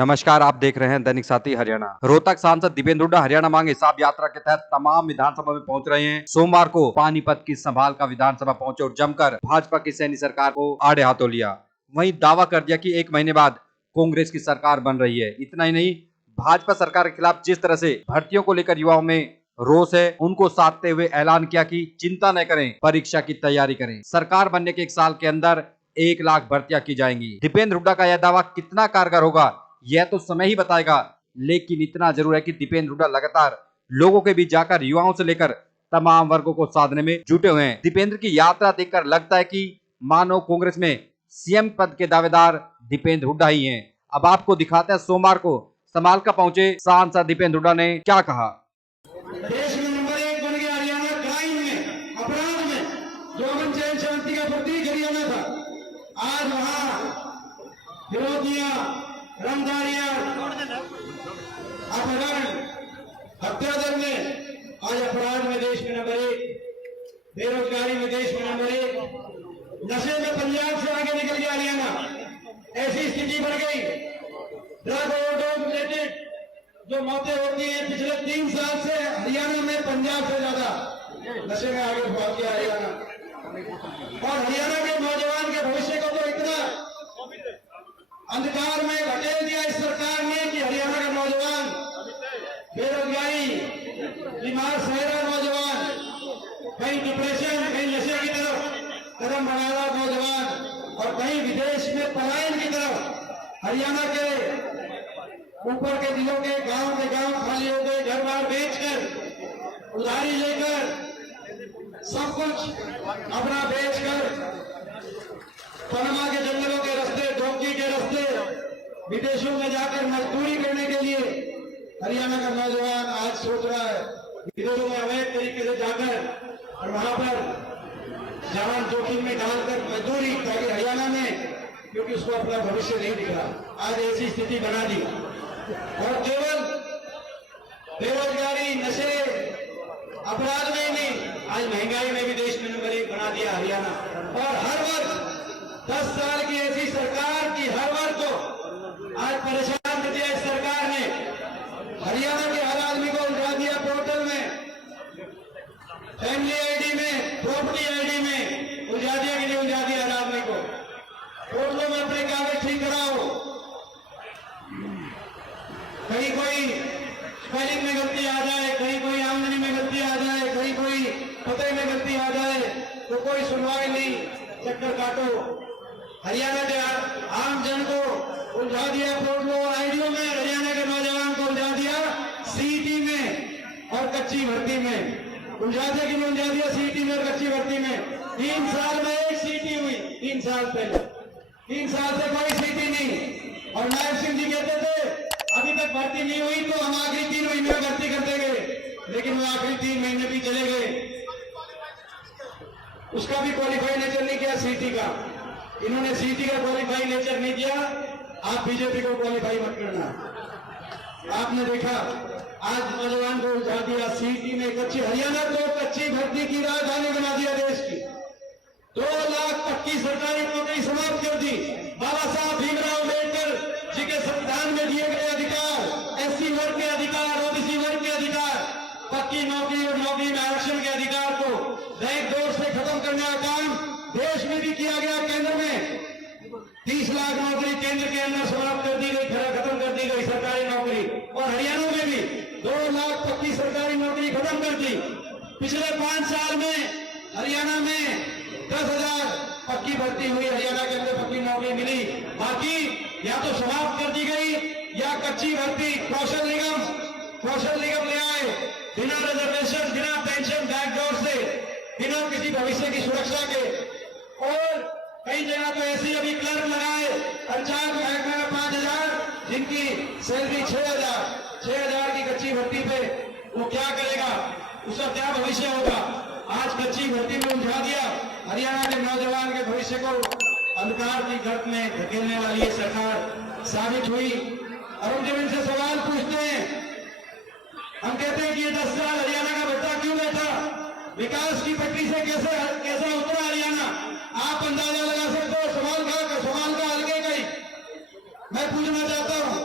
नमस्कार, आप देख रहे हैं दैनिक साथी हरियाणा। रोहतक सांसद दीपेंद्र हुड्डा हरियाणा मांग हिसाब यात्रा के तहत तमाम विधानसभा में पहुंच रहे हैं। सोमवार को पानीपत की संभाल का विधानसभा पहुंचे और जमकर भाजपा की सैनी सरकार को आड़े हाथों लिया। वहीं दावा कर दिया कि 1 महीने बाद कांग्रेस की सरकार बन रही है। इतना ही नहीं, भाजपा सरकार के खिलाफ जिस तरह से भर्तियों को लेकर युवाओं में रोष है, उनको साधते हुए ऐलान किया कि चिंता न करें, परीक्षा की तैयारी करें। सरकार बनने के 1 साल के अंदर 1 लाख भर्तियां की जाएंगी। दीपेंद्र हुड्डा का यह दावा कितना कारगर होगा, यह तो समय ही बताएगा, लेकिन इतना जरूर है कि दीपेंद्र हुड्डा लगातार लोगों के बीच जाकर युवाओं से लेकर तमाम वर्गों को साधने में जुटे हुए हैं। दीपेंद्र की यात्रा देखकर लगता है कि मानो कांग्रेस में सीएम पद के दावेदार दीपेंद्र हुड्डा ही हैं। अब आपको दिखाते हैं सोमवार को संभाल का पहुंचे सांसद दीपेंद्र हुड्डा ने क्या कहा। देश में नंबर 1 बन गया हरियाणा, क्राइम में, अपराध में, जो अमन चैन शांति का प्रतीक हरियाणा था, आज वहां विरोधियां, रंगदारियां, अपहरण, हत्या दर में, आज अपराध में देश में नंबर 1, बेरोजगारी में देश में नंबर 1, नशे में पंजाब से आगे निकल गया हरियाणा। ऐसी स्थिति बढ़ गई। ड्रग ओवरडोज रिलेटेड जो मौतें होती हैं पिछले 3 साल से हरियाणा में पंजाब से ज्यादा नशे में आगे बढ़ गया हरियाणा। और हरियाणा के नौजवान के भविष्य को तो इतना अंधकार में धकेल दिया इस सरकार ने कि हरियाणा का नौजवान बेरोजगारी, बीमार सहरा नौजवान, कहीं डिप्रेशन, कहीं नशे की तरफ कदम बढ़ा रहा नौजवान और कहीं विदेश में पलायन की तरफ। हरियाणा के ऊपर के जिलों के गांव खाली हो गए, घर बार बेचकर, उधारी लेकर, सब कुछ अपना बेचकर, पनमा के जंगलों के रास्ते, धोखी के रास्ते, विदेशों में जाकर मजदूरी करने के लिए हरियाणा का नौजवान आज सोच रहा है विदेशों में अवैध तरीके से जाकर और वहां पर जान जोखिम में डालकर मजदूरी, ताकि हरियाणा में, क्योंकि उसको अपना भविष्य नहीं दिख रहा। आज ऐसी स्थिति बना दी और केवल बेरोजगारी, नशे, अपराध में ही नहीं, आज महंगाई में भी देश में नंबर 1 बना दिया हरियाणा। और हर वर्ग 10 साल की ऐसी सरकार की हर वर्ग को आज परेशान कर दिया इस सरकार ने। हरियाणा के हर आदमी को उलझा दिया पोर्टल में, फैमिली आईडी में, प्रॉपर्टी आईडी में, उलझा दिया कि नहीं उलझा दिया हर आदमी को। पोर्टलों में अपने कागज ठीक कराओ, कहीं कोई स्पेलिंग में गलती आ जाए, कहीं कोई आमदनी में गलती आ जाए, कहीं कोई पते में गलती आ जाए तो कोई सुनवाई नहीं, चक्कर काटो। हरियाणा के आम जन को उलझा दिया पोर्टलों आईडियो में, हरियाणा के नौजवान को उलझा दिया सीईटी में और कच्ची भर्ती में। उलझा दिया कि नहीं उलझा दिया सीईटी में और कच्ची भर्ती में। 3 साल में 1 सीईटी हुई, 3 साल पहले, 3 साल से कोई सीईटी नहीं। और नायब सिंह जी कहते थे अभी तक भर्ती नहीं हुई तो हम आखिरी 3 महीने में भर्ती कर देंगे, लेकिन वो आखिरी 3 महीने भी चले गए, उसका भी क्वालिफाई नेचर नहीं किया सीईटी का। इन्होंने सीईटी का क्वालिफाई नेचर नहीं किया। आप बीजेपी को क्वालिफाई मत करना। आपने देखा आज नौजवान को उलझा दिया सीईटी में, कच्ची, हरियाणा को कच्ची भर्ती की राजधानी बना दिया देश की। 2 लाख पक्की सरकारी नौकरी समाप्त कर दी। बाबा साहब भीमराव अम्बेडकर जी के संविधान में दिए गए अधिकार, एससी वर्ग के अधिकार, ओबीसी वर्ग के अधिकार, पक्की नौकरी और नौकरी में आरक्षण के अधिकार को बैंक दौर से खत्म करने का काम देश में भी किया गया। केंद्र में 30 लाख नौकरी केंद्र के अंदर समाप्त कर दी गई, खत्म कर दी गई सरकारी नौकरी। और हरियाणा में भी 2 लाख पक्की सरकारी नौकरी खत्म कर दी। पिछले 5 साल में हरियाणा में 10,000 पक्की भर्ती हुई, हरियाणा के अंदर पक्की नौकरी मिली। बाकी या तो समाप्त कर दी गई या कच्ची भर्ती कौशल निगम ले आए, बिना रिजर्वेशन, बिना पेंशन, बैकडोर से, बिना किसी भविष्य की सुरक्षा के। और कई जगह तो ऐसी अभी क्लर्क लगाए पंचायत महकमे में 5,000, जिनकी सैलरी 6,000 की कच्ची भर्ती पे वो क्या करेगा, उसका क्या भविष्य होगा। आज कच्ची भर्ती में उलझा दिया हरियाणा के नौजवान के भविष्य को अंधकार की गर्त में धकेलने वाली ये सरकार साबित हुई। और हम जब इनसे सवाल पूछते हैं, हम कहते हैं कि ये 10 साल हरियाणा का बच्चा क्यों बैठा, विकास की पटरी से कैसे उतरा हरियाणा, आप अंदाजा लगा सकते हो। सवाल का हल्के का ही मैं पूछना चाहता हूं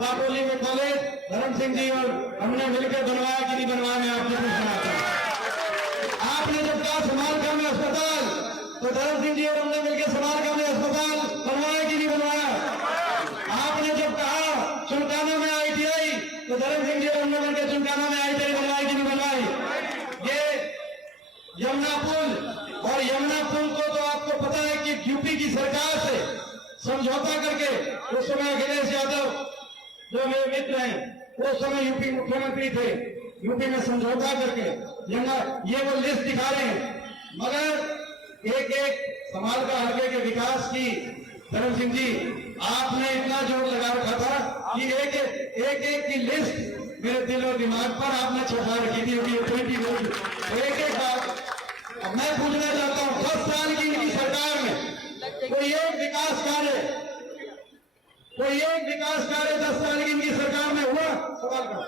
बापोली में कॉलेज धर्म सिंह जी और हमने मिलकर बनवाया कि नहीं बनवाया, मैं आपसे पूछना चाहता हूं। आपने जब कहा समालखा में अस्पताल, तो धर्म सिंह जी और हमने मिलकर समालखा में अस्पताल बनवाया कि नहीं बनवाया? आपने जब कहा चुनकाना में ITI, तो धर्म सिंह जी और हमने मिलकर चुनकाना में ITI बनवाई कि नहीं बनवाई? ये यमुना पुल, और यमुना पुल को तो आपको पता है कि यूपी की सरकार से समझौता करके, उस समय अखिलेश यादव जो मेरे मित्र हैं, उस समय यूपी मुख्यमंत्री थे, यूपी में समझौता करके ये वो लिस्ट दिखा रहे हैं। मगर एक एक समालखा हल्के के विकास की धर्म सिंह जी आपने इतना जोर लगा रखा था कि एक की लिस्ट मेरे दिल और दिमाग पर आपने छपा रखी थी। तो एक बात अब मैं पूछना चाहता हूं, 10 साल की इनकी सरकार में कोई एक विकास कार्य 10 साल की इनकी सरकार में हुआ? सवाल करो।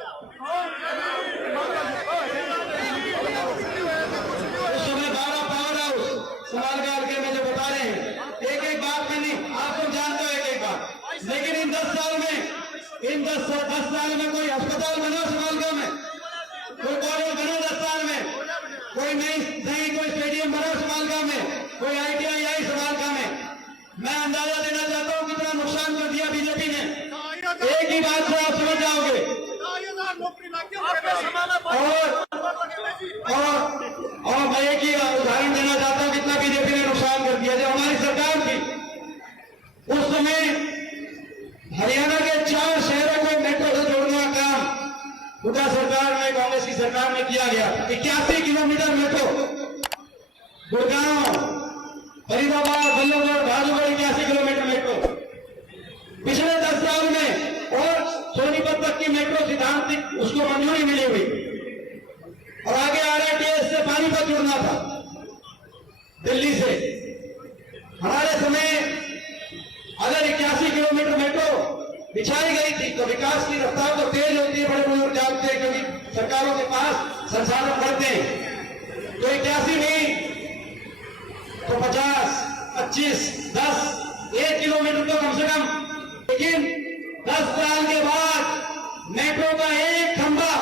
उस समय 12 पावर हाउस समालखा हल्के में जो बता रहे हैं, एक बात में नहीं, आप तो जानते हो एक बात, लेकिन इन 10 साल में कोई अस्पताल बना समालखा में, कोई कॉलेज बना 10 साल में, कोई नई कोई स्टेडियम बना समालखा में, कोई ITI आई समालखा में। मैं अंदाजा देना चाहता हूं कितना नुकसान कर दिया बीजेपी ने। एक ही बात से आप समझ जाओगे। और मैं एक ही उदाहरण देना चाहता हूं कितना बीजेपी ने नुकसान कर दिया। जब हमारी सरकार थी उस समय हरियाणा के 4 शहरों को मेट्रो से जोड़ने का काम हुड्डा सरकार में, कांग्रेस की सरकार में किया गया। 81 kilometre metro, Gurgaon, Faridabad, Ballabhgarh, Bhajpa 81 kilometre metro पिछले 10 साल में, और सोनीपत तक की मेट्रो सिद्धांत उसको मंजूरी मिली हुई, और आगे RITS से पानीपत जुड़ना था दिल्ली से। हमारे समय अगर 81 किलोमीटर मेट्रो बिछाई गई थी तो विकास की रफ्तार तो तेज होती है, बड़े बुजुर्ग जानते हैं, क्योंकि सरकारों के पास संसाधन बढ़ते हैं। तो 81 नहीं तो 50, 25, 10, 1 किलोमीटर तो कम से कम। लेकिन 10 साल के बाद मेट्रो का एक खंभा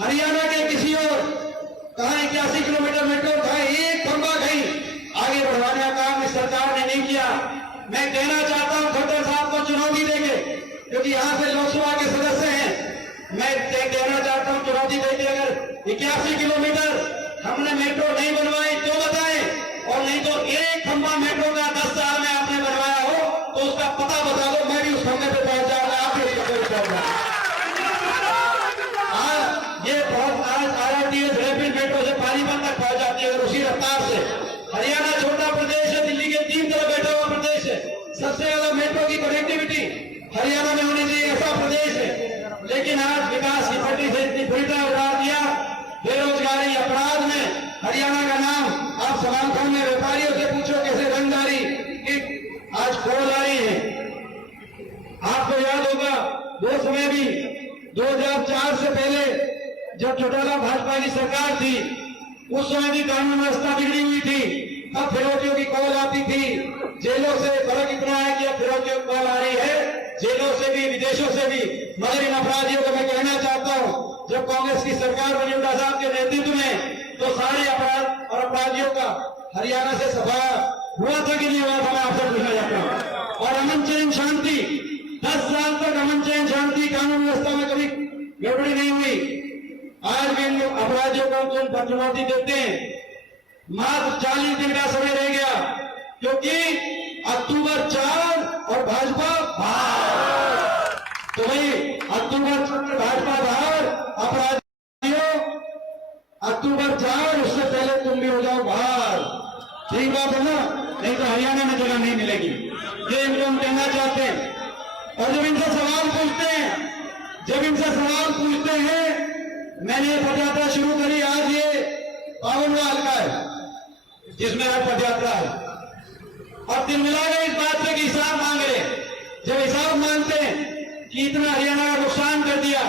हरियाणा के किसी और, कहा 81 किलोमीटर मेट्रो, कहा एक खंभा कहीं आगे बढ़ाने का काम इस सरकार ने नहीं किया। मैं कहना चाहता हूं खट्टर साहब को चुनौती देके, क्योंकि यहां से लोकसभा के सदस्य हैं, मैं कहना चाहता हूं चुनौती देके, अगर 81 किलोमीटर हमने मेट्रो नहीं बनवाई तो बताएं, और नहीं तो एक खंभा मेट्रो का 10 साल में आपने बनवाया हो तो उसका पता बता दो, मैं भी उस खंभे पे पहुंच जाऊंगा, आप भी उसका पहुंच जाऊंगा। आज RITS रैपिड मेट्रो से पानीपत तक पहुंच जाती है, अगर उसी रफ्तार से। हरियाणा छोटा प्रदेश है, दिल्ली के 3 तरफ बैठा हुआ प्रदेश है, सबसे ज्यादा मेट्रो की कनेक्टिविटी हरियाणा में होनी चाहिए, ऐसा प्रदेश है। लेकिन आज विकास की पट्टी से इतनी फिल्टर उतार दिया, बेरोजगारी, अपराध में हरियाणा का नाम, आप समालखा में व्यापारियों से पूछो कैसे रंगदारी की आज खोल आ रही है। आपको याद होगा वो समय भी 2004 से पहले जब चौटाला भाजपा की सरकार थी, उस समय भी कानून व्यवस्था बिगड़ी हुई थी, अब फिरौतियों की कॉल आती थी। जेलों से फर्क इतना है कि अब फिरौतियों की कॉल आ रही है, जेलों से भी, विदेशों से भी। मगर इन अपराधियों को मैं कहना चाहता हूं, जब कांग्रेस की सरकार बनी हुड्डा साहब के नेतृत्व में, तो सारे अपराध और अपराधियों का हरियाणा से सफाया हुआ था कि नहीं हुआ था, मैं आपसे पूछना चाहता हूं। और अमन चैन शांति, 10 साल तक अमन चैन शांति, कानून व्यवस्था में कभी गड़बड़ी नहीं हुई। आज भी इन अपराधियों को तुम चुनौती देते हैं। मात्र 40 दिन का समय रह गया, क्योंकि अक्टूबर 4 और भाजपा बाहर। तो भाई अक्टूबर 4 भाजपा बाहर, अपराधियों अक्टूबर 4, उससे पहले तुम भी हो जाओ बाहर। ठीक बात है ना? नहीं तो हरियाणा में जगह नहीं मिलेगी। ये इनको हम कहना चाहते हैं। और जब इनसे सवाल पूछते हैं, मैंने पदयात्रा शुरू करी, आज ये 52वां हल्का है जिसमें आज पदयात्रा है, और दिल मिला गए इस बात से कि हिसाब मांग रहे। जब हिसाब मांगते हैं कि इतना हरियाणा का नुकसान कर दिया,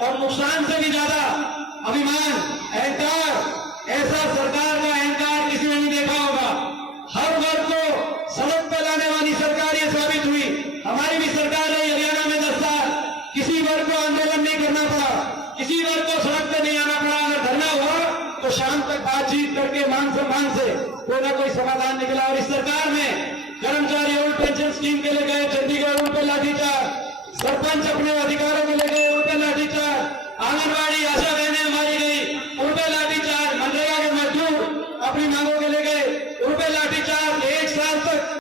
और नुकसान से भी ज्यादा अभिमान, अहंकार, ऐसा सरकार का अहंकार किसी ने नहीं देखा होगा। हर वर्ग को सड़क पर लाने वाली सरकार ये साबित हुई। हमारी भी सरकार रही हरियाणा में 10 साल, उम्मीदवार को सड़क पे नहीं आना पड़ा, अगर धरना हुआ तो शाम तक बातचीत करके मान सम्मान से कोई ना कोई समाधान निकला। और इस सरकार में कर्मचारी ओल्ड पेंशन स्कीम के लिए गए चंडीगढ़, उन पे लाठीचार्ज, सरपंच अपने अधिकारों के लिए गए, उन पे लाठीचार्ज, आंगनबाड़ी आशा बहनें मारी गई, उन पे लाठीचार्ज, मनरेगा के मजदूर अपनी मांगों के लिए गए, उन पे लाठीचार्ज। 1 साल तक